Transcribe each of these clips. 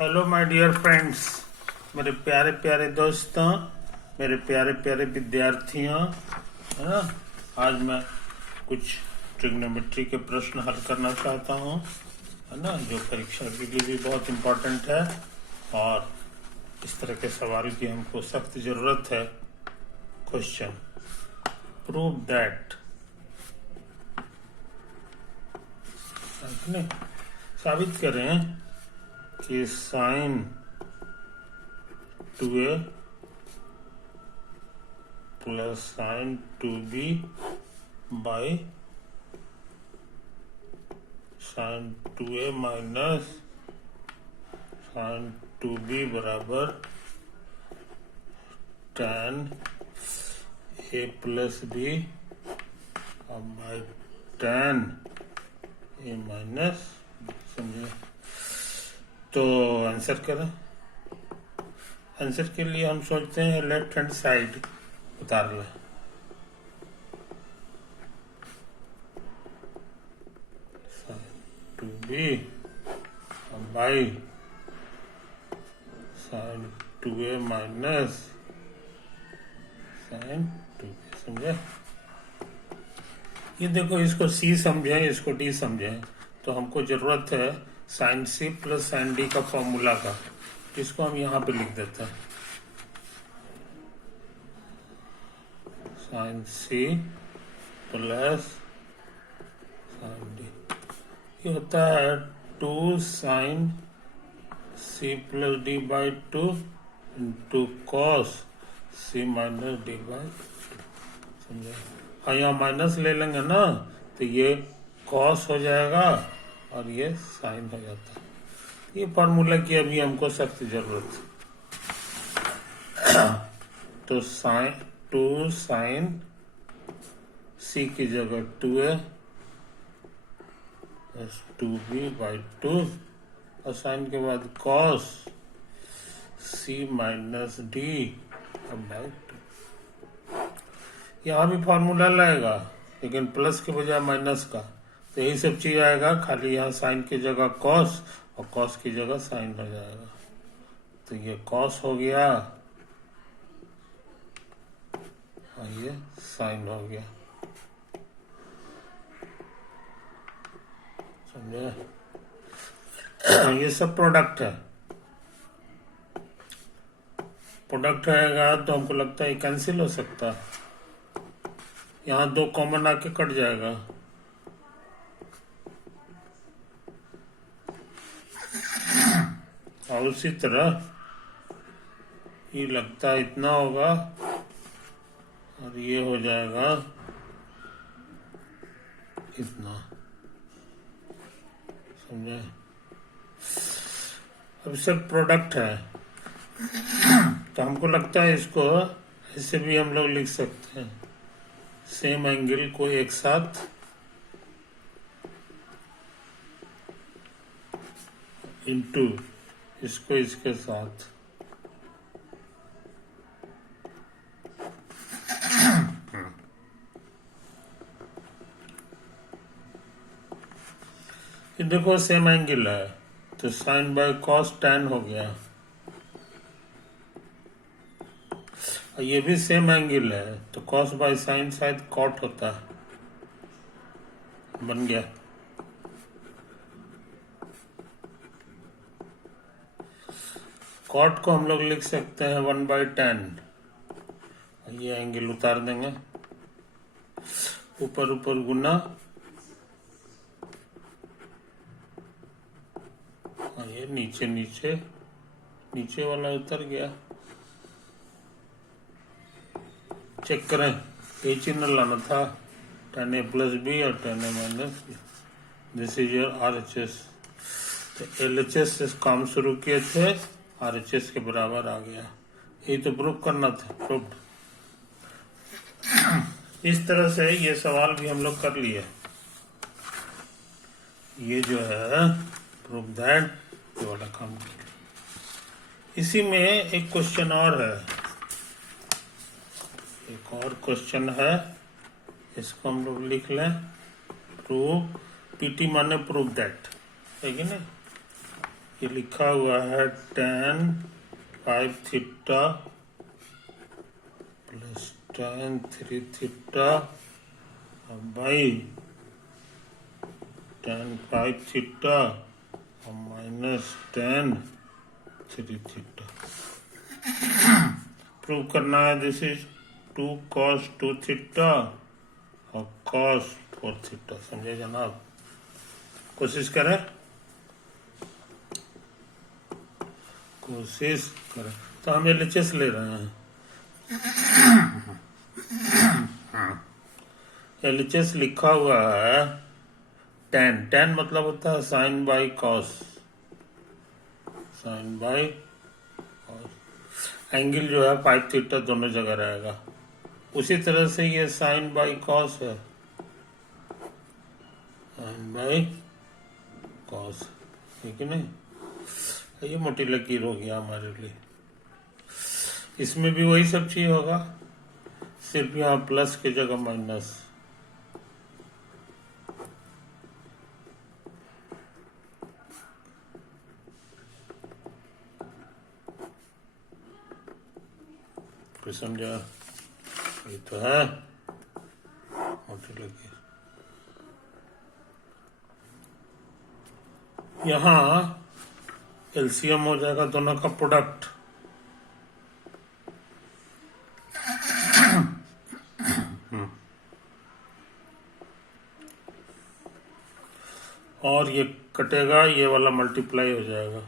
Hello my dear friends, मेरे प्यारे प्यारे दोस्तों, मेरे प्यारे प्यारे विद्यार्थियों, है ना। आज मैं कुछ ट्रिग्नोमेट्री के प्रश्न हल करना चाहता हूँ, है ना, जो परीक्षा के लिए भी बहुत इम्पोर्टेंट है और इस तरह के सवाल की हमको सख्त ज़रूरत है। क्वेश्चन, प्रूव दैट, साबित करें कि sine 2a plus sine 2b by sine 2a minus sine 2b बराबर tan a plus b by tan a minus, समझे। तो आंसर करें। आंसर के लिए हम सोचते हैं लेफ्ट हैंड साइड उतार लें। Sine 2b by sine 2a minus sine 2b, समझे। ये देखो, इसको c समझे, इसको d समझे, तो हमको जरूरत है sine c plus sine d का फॉर्मूला का। इसको हम यहाँ पे लिख देते हैं, sine c plus sine d। ये होता है 2 sine c plus d by 2 into cos c minus d by 2, समझे। हाँ, यहाँ माइनस ले लेंगे ना तो ये कॉस हो जाएगा और ये साइन हो जाता है। ये फार्मूला की अभी हमको सख्त जरूरत है। तो साइन 2 साइन c की जगह 2a प्लस 2b बाई 2 और साइन के बाद cos c minus d by 2। यहाँ भी फार्मूला लाएगा लेकिन प्लस के बजाय माइनस का, तो यही सब चीज आएगा। खाली यहाँ साइन की जगह कॉस और कॉस की जगह साइन हो जाएगा, तो ये कॉस हो गया और ये साइन हो गया, समझे। ये सब प्रोडक्ट है। प्रोडक्ट रहेगा तो हमको लगता है कैंसिल हो सकता है। यहाँ 2 कॉमन आके कट जाएगा, और उसी तरह ये लगता है इतना होगा और ये हो जाएगा इतना, समझे। अब सब प्रोडक्ट है तो हमको लगता है इसको ऐसे भी हम लोग लिख सकते हैं, सेम एंगल को एक साथ इनटू इसको इसके साथ, ये देखो सेम एंगल है तो साइन बाय कॉस tan हो गया, और ये भी सेम एंगल है तो कॉस बाय साइन शायद कॉट होता है, बन गया। कॉट को हम लोग लिख सकते हैं 1/tan। ये एंगल उतार देंगे, ऊपर ऊपर गुना, और ये नीचे नीचे, नीचे वाला उतर गया। चेक करें, ये चिन्ह लाना था, tan a प्लस b और tan a minus b। This is your RHS। तो LHS से काम शुरू किए थे, RHS के बराबर आ गया। यही तो प्रूफ करना था, प्रूफ। इस तरह से ये सवाल भी हम लोग कर लिए। ये जो है प्रूफ दैट, ये वाला काम कर लिया। इसी में एक क्वेश्चन और है, एक और क्वेश्चन है, इसको हम लोग लिख लें। प्रूव, PT माने प्रूव दैट, है कि नहीं। ये लिखा हुआ है tan 5 theta plus tan 3 theta by tan 5 theta और माइनस tan 3 थीटा। प्रूव करना है दिस इज 2 cos 2 थीटा और cos 4 थीटा। समझे जनाब? कोशिश करें तो हम LHS ले रहे हैं। LHS लिखा हुआ है tan मतलब होता है sine by cos, sine by cos. Angle जो है 5 थीटा दोनों जगह रहेगा। उसी तरह से ये साइन बाई कॉस है, साइन बाई कॉस, ठीक है नहीं? ये मोटी लकीर हो गया हमारे लिए। इसमें भी वही सब चीज होगा, सिर्फ यहाँ प्लस की जगह माइनस। कोई समझा? ये तो है मोटी लकीर। यहाँ एलसीएम हो जाएगा दोनों का प्रोडक्ट। और ये कटेगा, ये वाला मल्टीप्लाई हो जाएगा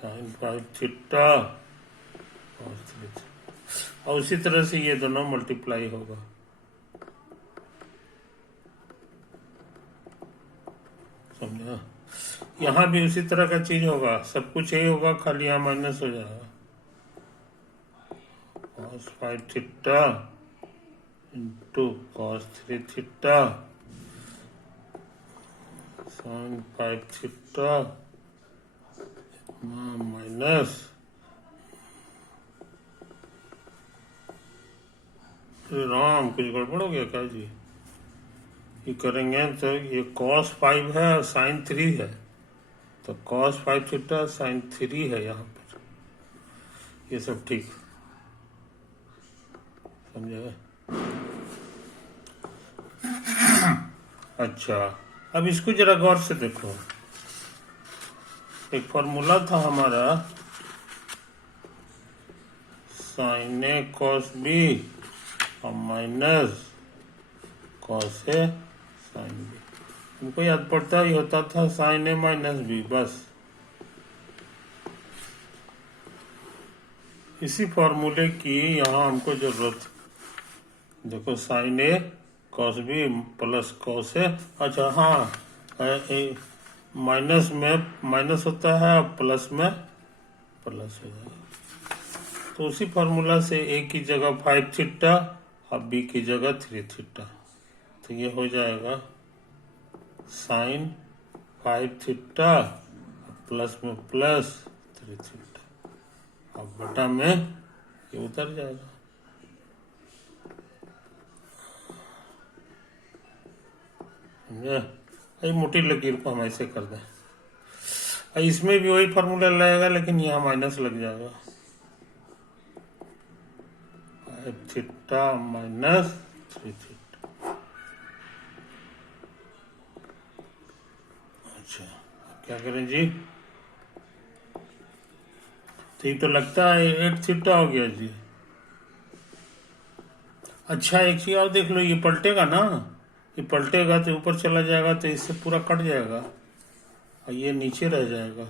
साइन 5 थीटा और 3 थीटा। और उसी तरह से ये दोनों मल्टीप्लाई होगा। समझा? यहाँ भी उसी तरह का चीज होगा, सब कुछ यही होगा, खाली यहाँ माइनस हो जाएगा। cos 5 theta into cos 3 theta sin 5 theta minus Ram कुछ गड़बड़ हो गया क्या जी? ये करेंगे तो ये cos 5 है और sin 3 है, तो cos 5 थीटा sin 3 है यहाँ पर। ये सब ठीक समझे? अच्छा, अब इसको जरा गौर से देखो। एक फॉर्मूला था हमारा साइन ए कॉस बी और minus cos A sine B. हमको याद पड़ता ही होता था साइन ए माइनस बी, बस। इसी फॉर्मूले की यहाँ हमको जरूरत। देखो sign A cos B plus cos A. अच्छा हाँ, माइनस में माइनस होता है और प्लस में प्लस हो जाएगा। तो उसी फॉर्मूला से ए की जगह 5 थीटा और बी की जगह 3 थीटा, तो ये हो जाएगा साइन 5 थीटा प्लस में प्लस 3 थीटा। अब बटा में ये उतर जाएगा। समझे? मोटी लकीर को हम ऐसे कर दें। इसमें भी वही फॉर्मूला लगेगा, लेकिन यहाँ माइनस लग जाएगा। 5 थीटा माइनस 3 थीटा। अच्छा, क्या करें जी? तो ये तो लगता है 8 थीटा हो गया जी। अच्छा, एक चीज और देख लो, ये पलटेगा ना, ये पलटेगा तो ऊपर चला जाएगा, तो इससे पूरा कट जाएगा और ये नीचे रह जाएगा।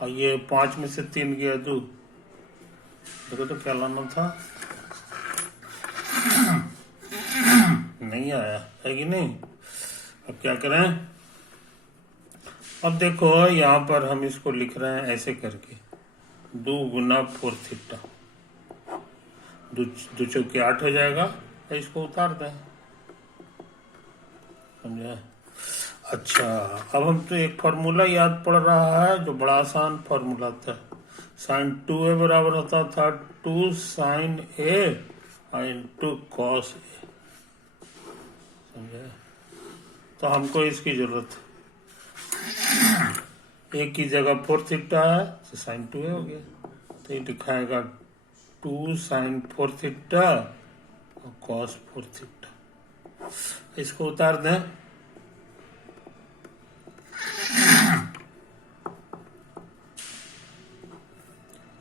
और ये 5 में से 3 गया 2। देखो तो क्या लाना था, नहीं आया है कि नहीं? अब क्या करें? अब देखो यहाँ पर हम इसको लिख रहे हैं ऐसे करके, 2 गुना 4 थीटा, 2 चौके 8 हो जाएगा, तो इसको उतार दें। समझे? अच्छा, अब हम तो एक फॉर्मूला याद पड़ रहा है जो बड़ा आसान फॉर्मूला था। साइन 2a बराबर होता था 2 sign a into cos A. समझे? तो हमको इसकी जरूरत है। एक की जगह 4 थीटा है तो साइन 2a हो गया, तो ये दिखाएगा 2 साइन 4 थीटा और कॉस 4 थीटा। इसको उतार दें।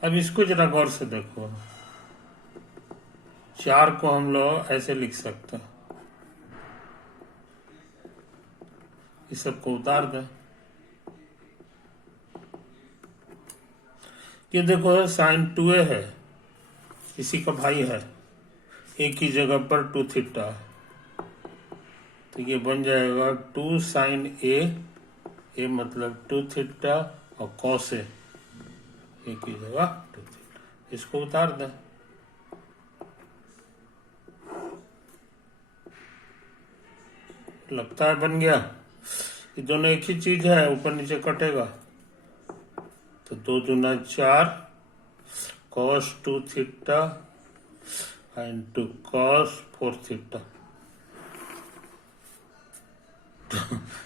अब इसको जरा गौर से देखो, 4 को हम लोग ऐसे लिख सकते हैं, इस सबको उतार दें। ये देखो साइन 2a है, इसी का भाई है, एक ही जगह पर 2 थीटा है, तो ये बन जाएगा 2 साइन ए मतलब 2 थीटा और कॉस ए, एक ही जगह 2 थीटा। इसको उतार दें। लगता है बन गया। ये दोनों एक ही चीज है, ऊपर नीचे कटेगा, तो 2 दूना 4 cos 2 theta into cos 4 theta.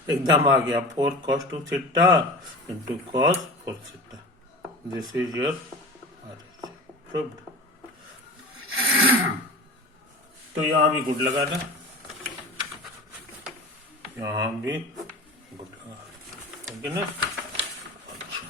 एकदम आ गया, 4 cos 2 theta into cos 4 theta. This is your proved. तो यहां भी गुड लगा था, यहां भी गुड लगा, ठीक है ना। अच्छा,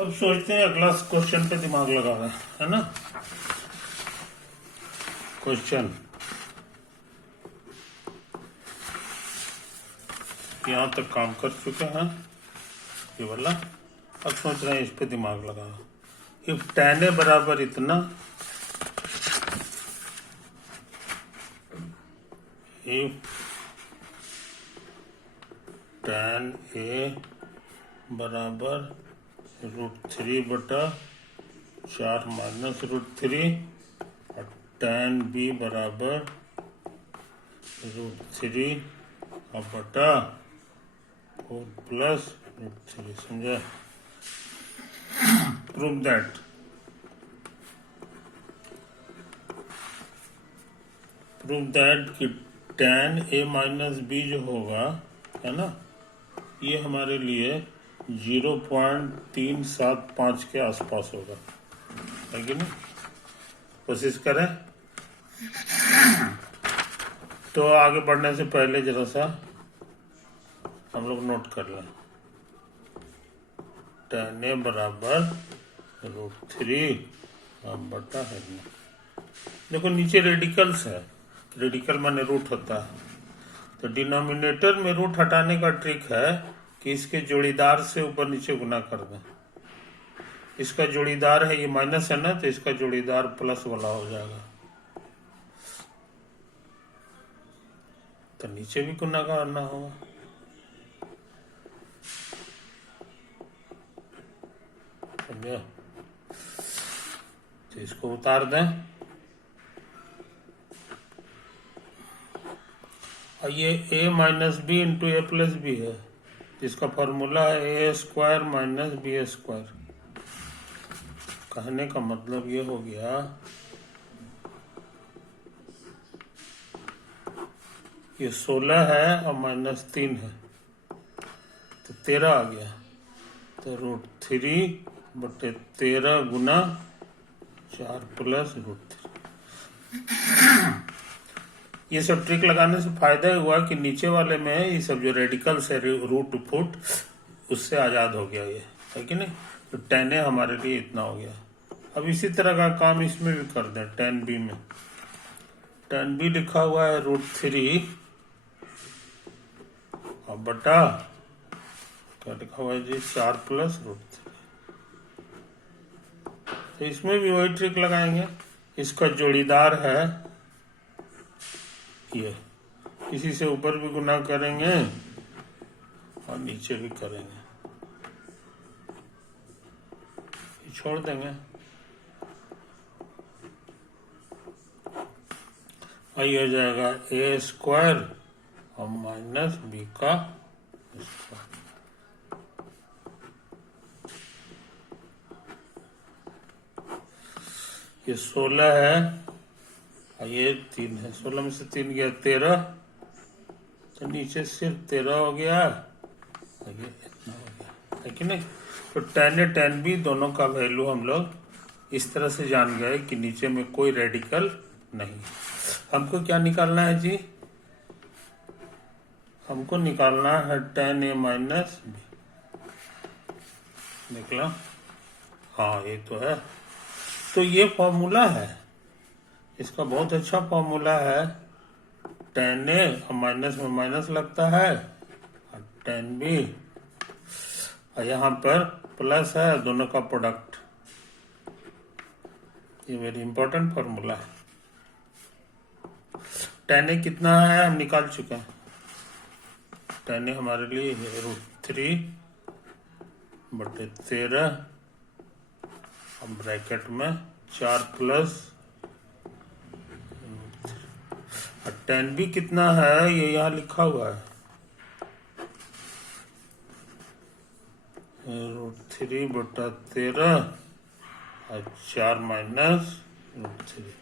अब सोचते हैं अगला क्वेश्चन पे दिमाग लगाना है ना। क्वेश्चन यहां तक काम कर चुके हैं ये वाला, अब सोच रहे हैं इस पे दिमाग लगाना। इफ tan ए बराबर इतना, इफ tan ए बराबर √3/4 माइनस √3 और tan बी बराबर √3 और बटा 4 प्लस √3, समझे। प्रूव दैट कि tan a माइनस बी जो होगा, है ना, ये हमारे लिए 0.375 के आसपास होगा, है कि नहीं। कोशिश करें। तो आगे बढ़ने से पहले जरा सा हम लोग नोट कर लें, tan a बराबर √3 बटा है। देखो नीचे रेडिकल्स है, रेडिकल माने रूट होता है, तो डिनोमिनेटर में रूट हटाने का ट्रिक है कि इसके जोड़ीदार से ऊपर नीचे गुना कर दें। इसका जोड़ीदार है, ये माइनस है ना, तो इसका जोड़ीदार प्लस वाला हो जाएगा, तो नीचे भी गुना करना होगा। समझे। तो इसको उतार दें, और ये a minus b into a plus b है, जिसका फॉर्मूला है a square minus b square. कहने का मतलब ये हो गया, ये 16 है और -3 है, तो 13 आ गया, तो √3/13 गुना 4 प्लस √3। ये सब ट्रिक लगाने से फायदा हुआ कि नीचे वाले में ये सब जो रेडिकल्स है रूट फुट, उससे आजाद हो गया ये, है कि नहीं। तो tan a हमारे लिए इतना हो गया। अब इसी तरह का काम इसमें भी कर दें। tan b में, tan b लिखा हुआ है √3 और बटा क्या लिखा हुआ है जी, 4 प्लस √3। तो इसमें भी वही ट्रिक लगाएंगे, इसका जोड़ीदार है ये, इसी से ऊपर भी गुना करेंगे और नीचे भी करेंगे, छोड़ देंगे। और ये हो जाएगा ए स्क्वायर और माइनस बी का स्क्वायर। ये 16 है और ये 3 है। 16 में से 3 गया 13, तो नीचे सिर्फ 13 हो गया और ये इतना हो गया, है कि नहीं। तो tan A tan B दोनों का वैल्यू हम लोग इस तरह से जान गए कि नीचे में कोई रेडिकल नहीं। हमको क्या निकालना है जी? हमको निकालना है tan A माइनस B। निकला? हाँ, ये तो है। तो ये फॉर्मूला है, इसका बहुत अच्छा फॉर्मूला है। tan A और माइनस में माइनस लगता है और tan B, और यहाँ पर प्लस है, दोनों का प्रोडक्ट। ये वेरी इंपॉर्टेंट फॉर्मूला है। tan A कितना है हम निकाल चुके हैं। tan A हमारे लिए है √3/13 और ब्रैकेट में 4 प्लस, और tan B कितना है ये यहाँ लिखा हुआ है, √3/13 और 4 माइनस √3,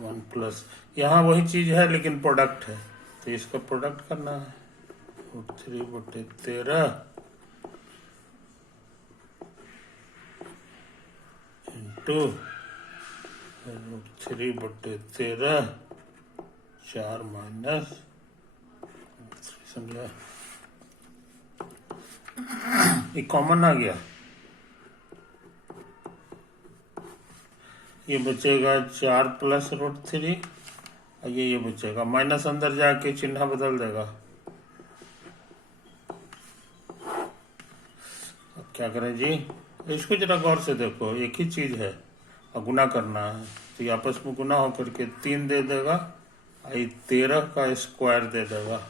1 प्लस। यहाँ वही चीज है लेकिन प्रोडक्ट है, तो इसका प्रोडक्ट करना है। √3/13 इंटू √3/13 4 माइनस, समझा? ये कॉमन आ गया, ये बचेगा 4 प्लस √3 और ये बचेगा, माइनस अंदर जाके चिन्ह बदल देगा। अब क्या करें जी? इसको जरा गौर से देखो, एक ही चीज है और गुना करना है, तो ये आपस में गुना होकर के 3 दे देगा और ये 13 का स्क्वायर दे देगा।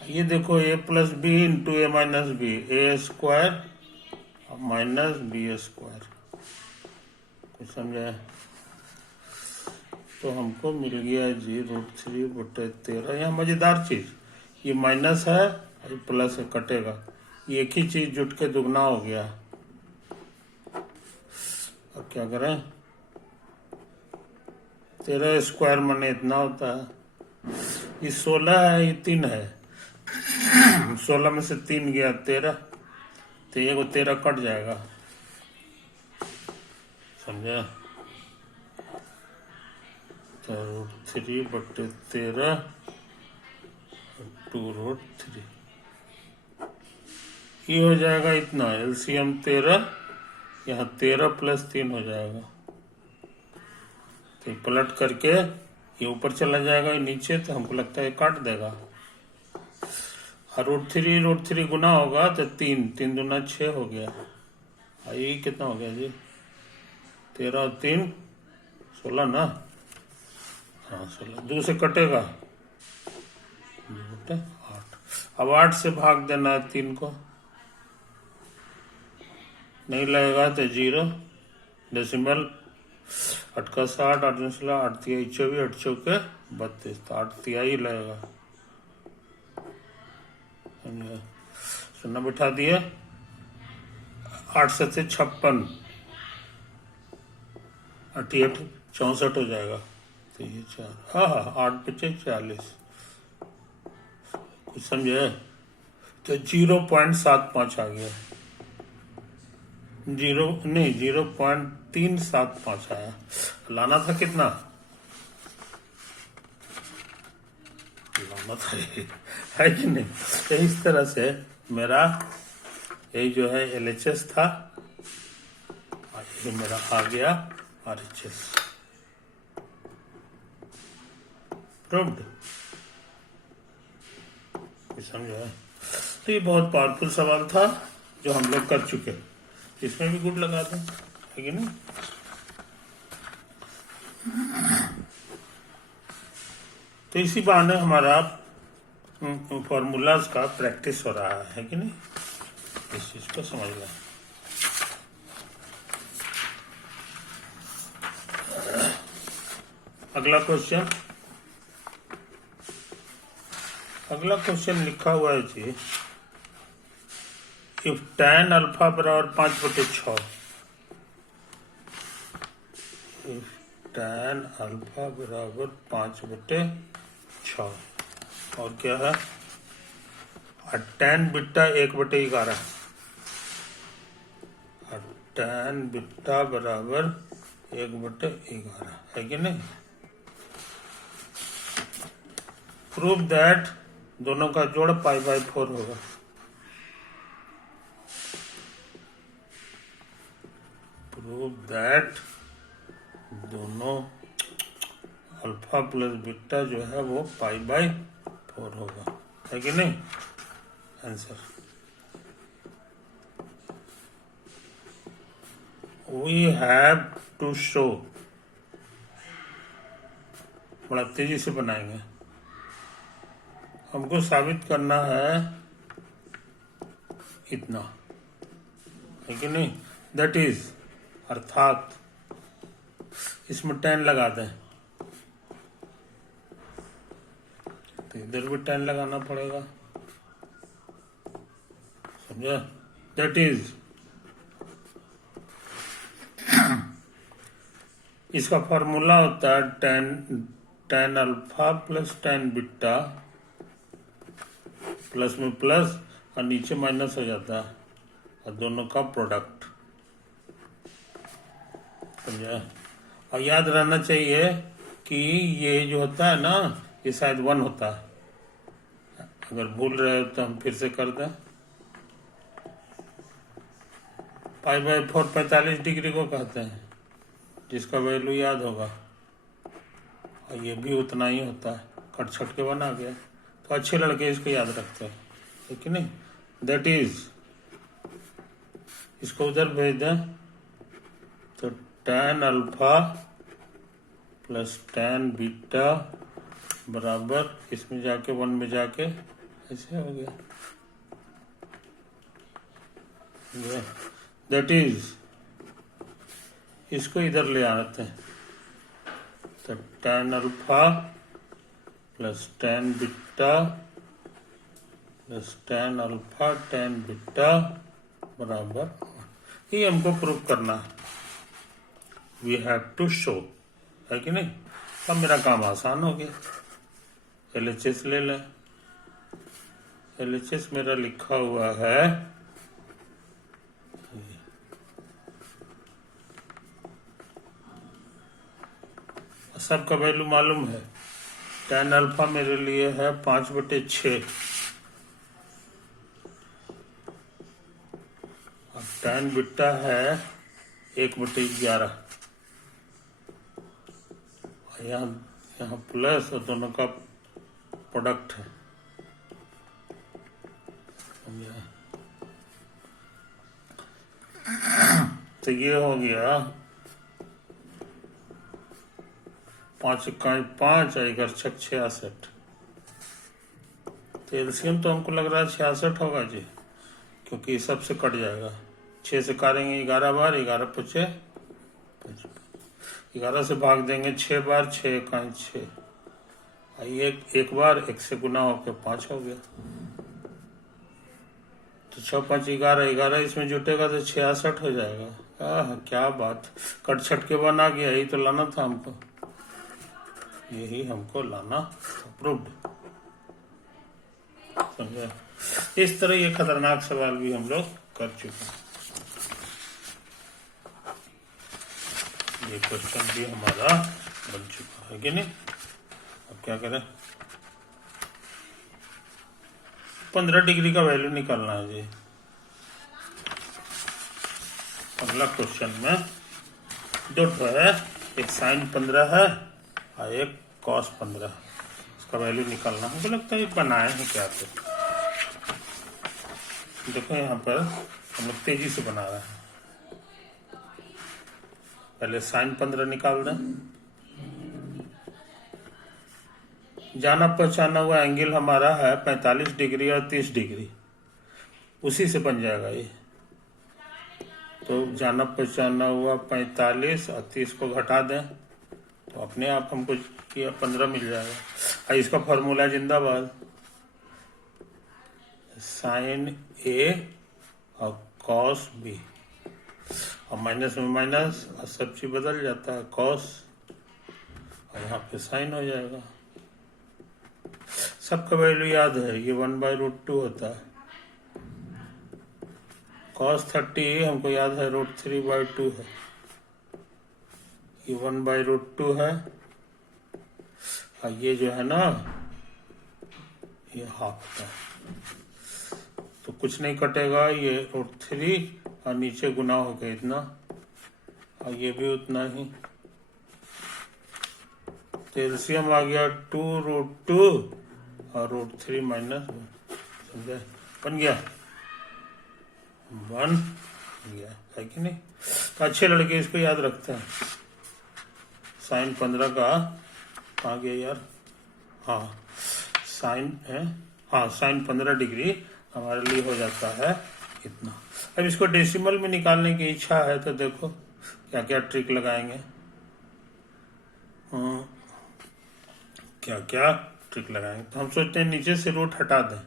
ये देखो a plus b into a minus b, a square और माइनस बी स्क्वायर। कुछ समझे? तो हमको मिल गया जी √3/13। यहाँ मजेदार चीज, ये माइनस है और प्लस है, कटेगा, ये एक ही चीज जुट के दुगना हो गया। अब क्या करें? 13 स्क्वायर माने इतना होता है। ये 16 है, ये 3 है, 16 में से 3 गया 13, तो ये को 13 कट जाएगा, समझा? तो √3/13 2√3, ये हो जाएगा इतना, एलसीएम 13, यहाँ 13 प्लस 3 हो जाएगा, तो पलट करके ये ऊपर चला जाएगा, ये नीचे, तो हमको लगता है काट देगा। और √3 गुना होगा तो 3 दूना 6 हो गया, और ये कितना हो गया जी? 13 और 3 16 ना? हाँ 16, 2 से कटेगा 8। अब 8 से भाग देना है 3 को, नहीं लगेगा तो 0, डेसिमल 8 का 60, 8 में 16, 8 तिहाई 24, 8 चौके 32, तो 8 तिहाई लगेगा। सुनना बिठा दिए, 8 से 56, 88 64 हो जाएगा, तो ये 4, हाँ 8 बचे 40। कुछ समझे? तो 0.75 आ गया, 0.375 आया। लाना था कितना? लाना था है कि नहीं? तो इस तरह से मेरा ये जो है LHS था, ये मेरा आ गया RHS। प्रूव्ड। समझा? तो ये बहुत पावरफुल सवाल था जो हम लोग कर चुके, इसमें भी गुड लगा दें, है कि नहीं? तो इसी बहाने हमारा फॉर्मूलाज का प्रैक्टिस हो रहा है कि नहीं? इस चीज को समझ लें। अगला क्वेश्चन लिखा हुआ है जी, इफ tan अल्फा बराबर 5/6, इफ tan अल्फा बराबर 5/6 और क्या है, और tan बीटा 1/11, और tan बीटा बराबर 1/11 है कि नहीं। प्रूव दैट दोनों का जोड़ π/4 होगा। प्रूव दैट दोनों अल्फा प्लस बीटा जो है वो π/4 होगा, है कि नहीं। Answer, we have to show, बड़ा तेजी से बनाएंगे, हमको साबित करना है इतना, है कि नहीं। दैट इज, अर्थात इसमें tan लगा दें तो इधर भी tan लगाना पड़ेगा, समझे। दैट इज, इसका फॉर्मूला होता है tan alpha plus tan beta, plus में प्लस और नीचे माइनस हो जाता है, और दोनों का प्रोडक्ट, समझा। और याद रहना चाहिए कि ये जो होता है ना, ये शायद 1 होता है। अगर भूल रहे हो तो हम फिर से कर दें। π/4 45 डिग्री को कहते हैं, जिसका वैल्यू याद होगा, और ये भी उतना ही होता है। कट छट के बना गया, तो अच्छे लड़के इसको याद रखते हैं, है कि नहीं। दैट इज, इसको उधर भेज दें तो tan alpha plus tan beta बराबर, इसमें जाके 1 में जाके ऐसे हो गया। दैट इज, इसको इधर ले आते हैं तो tan alpha plus tan beta plus tan alpha tan beta बराबर, ये हमको प्रूव करना है। वी हैव टू शो, है कि नहीं। अब मेरा काम आसान हो गया। LHS ले लें। LHS मेरा लिखा हुआ है, सबका वैल्यू मालूम है। tan अल्फा मेरे लिए है 5/6, और tan बीटा है 1/11, यहाँ प्लस और दोनों का प्रोडक्ट है, तो ये हो गया 5 इकाई 5 और 1 छक 66। तो एलसीएम तो हमको लग रहा है 66 होगा जी, क्योंकि सबसे कट जाएगा। 6 से काटेंगे 11 बार, 11 पचे 11 से भाग देंगे 6 बार, 6 इकाई 6, एक बार 1 से गुना होकर 5 हो गया। तो 6 5 11, 11 इसमें जुटेगा तो 66 हो जाएगा। क्या बात, कट छट के बना गया। यही तो लाना था हमको, यही हमको लाना था। प्रूव्ड, समझे। इस तरह ये खतरनाक सवाल भी हम लोग कर चुके हैं। ये क्वेश्चन भी हमारा बन चुका है कि नहीं। अब क्या करें, 15 डिग्री का वैल्यू निकालना है जी। अगला क्वेश्चन में 2 है, एक sin 15 है और एक cos 15। इसका वैल्यू निकालना है। मुझे लगता है बनाए हैं क्या, तो देखो यहाँ पर हम लोग तेजी से बना रहे हैं। पहले sin 15 निकाल दें। जाना पहचाना हुआ एंगल हमारा है 45 डिग्री और 30 डिग्री, उसी से बन जाएगा ये। तो जाना पहचाना हुआ 45 और 30 को घटा दें तो तो अपने आप हमको ये 15 मिल जाएगा। और इसका फॉर्मूला जिंदाबाद, साइन ए और कॉस बी, और माइनस में माइनस और सब चीज बदल जाता है, कॉस और यहाँ पे साइन हो जाएगा। सबका वैल्यू याद है, ये 1/√2 होता है। cos 30 हमको याद है √3/2 है, ये 1/√2 है, और ये जो है ना ये हाफ होता है। तो कुछ नहीं कटेगा, ये √3 और नीचे गुना हो गया इतना, और ये भी उतना ही। तो एलसीएम आ गया 2√2 और √3 - 1, बन गया 1 गया, है कि नहीं। तो अच्छे लड़के इसको याद रखते हैं। साइन 15 का कहाँ गया यार, हाँ साइन है, हाँ साइन 15 डिग्री हमारे लिए हो जाता है इतना। अब इसको डेसिमल में निकालने की इच्छा है तो देखो क्या क्या ट्रिक लगाएंगे, क्या क्या ट्रिक लगाएंगे। तो हम सोचते हैं नीचे से रूट हटा दें।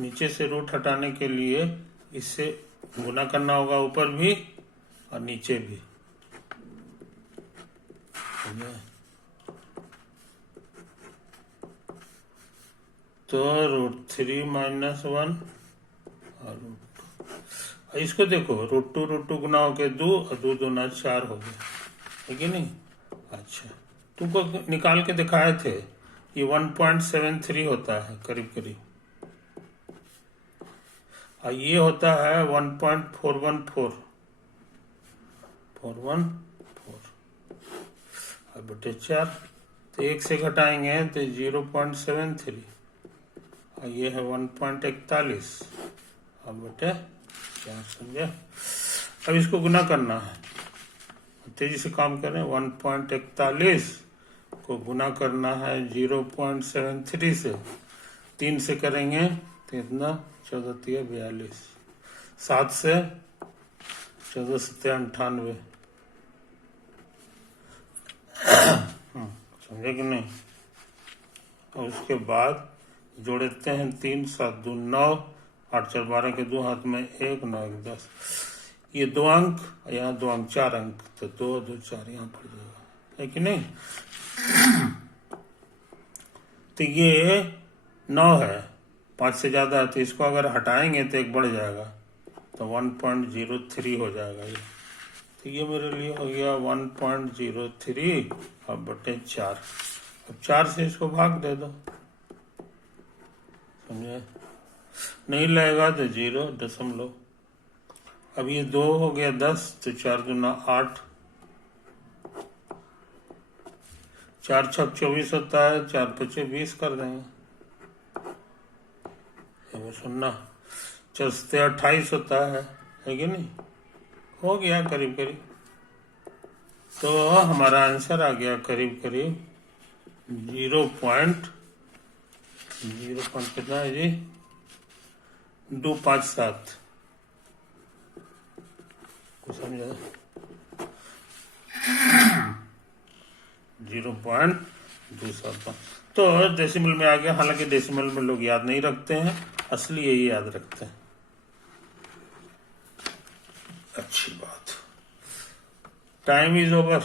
नीचे से रूट हटाने के लिए इससे गुना करना होगा, ऊपर भी और नीचे भी। तो √3 - 1 और इसको देखो √2 गुना हो के 2 और 2 दूना 4 हो गया, है कि नहीं। अच्छा तुमको निकाल के दिखाए थे, ये 1.73 होता है करीब करीब, और ये होता है 1.414 और बटे 4। तो 1 से घटाएंगे तो 0.73, और ये है 1.41 और बटे 4, समझे। अब इसको गुना करना है, तेजी से काम करें। 1.41 को गुना करना है 0.73 से, 3 से करेंगे तो इतना 14 × 42, 7 से 14 × 7 = 98, समझे कि नहीं। और उसके बाद जोड़ते हैं 3 × 7 = 2 9, 8 × 4 = 12 के 2 हाथ में 1 9 1 10, ये 2 अंक, यहाँ 2 अंक 4 अंक, तो 2 2 4 यहाँ पड़ जाएगा, है कि नहीं। तो ये 9 है, 5 से ज्यादा है, तो इसको अगर हटाएंगे तो 1 बढ़ जाएगा, तो 1.03 हो जाएगा ये। तो ये मेरे लिए हो गया 1.03 और बटे 4। अब 4 से इसको भाग दे दो, समझे। नहीं लगेगा तो 0 दशमलव। अब ये 2 हो गया 10, तो 4 दूना 8, 4 × 6 = 24 होता है, 4 × 5 = 20 कर देंगे, सुनना 4 × 7 = 28 होता है कि नहीं। हो गया करीब करीब। तो हमारा आंसर आ गया करीब करीब 0. कितना है जी, 257, कुछ समझा, 0.275। तो डेसिमल में आ गया, हालांकि डेसिमल में लोग याद नहीं रखते हैं, असली यही याद रखते हैं। अच्छी बात, टाइम इज ओवर।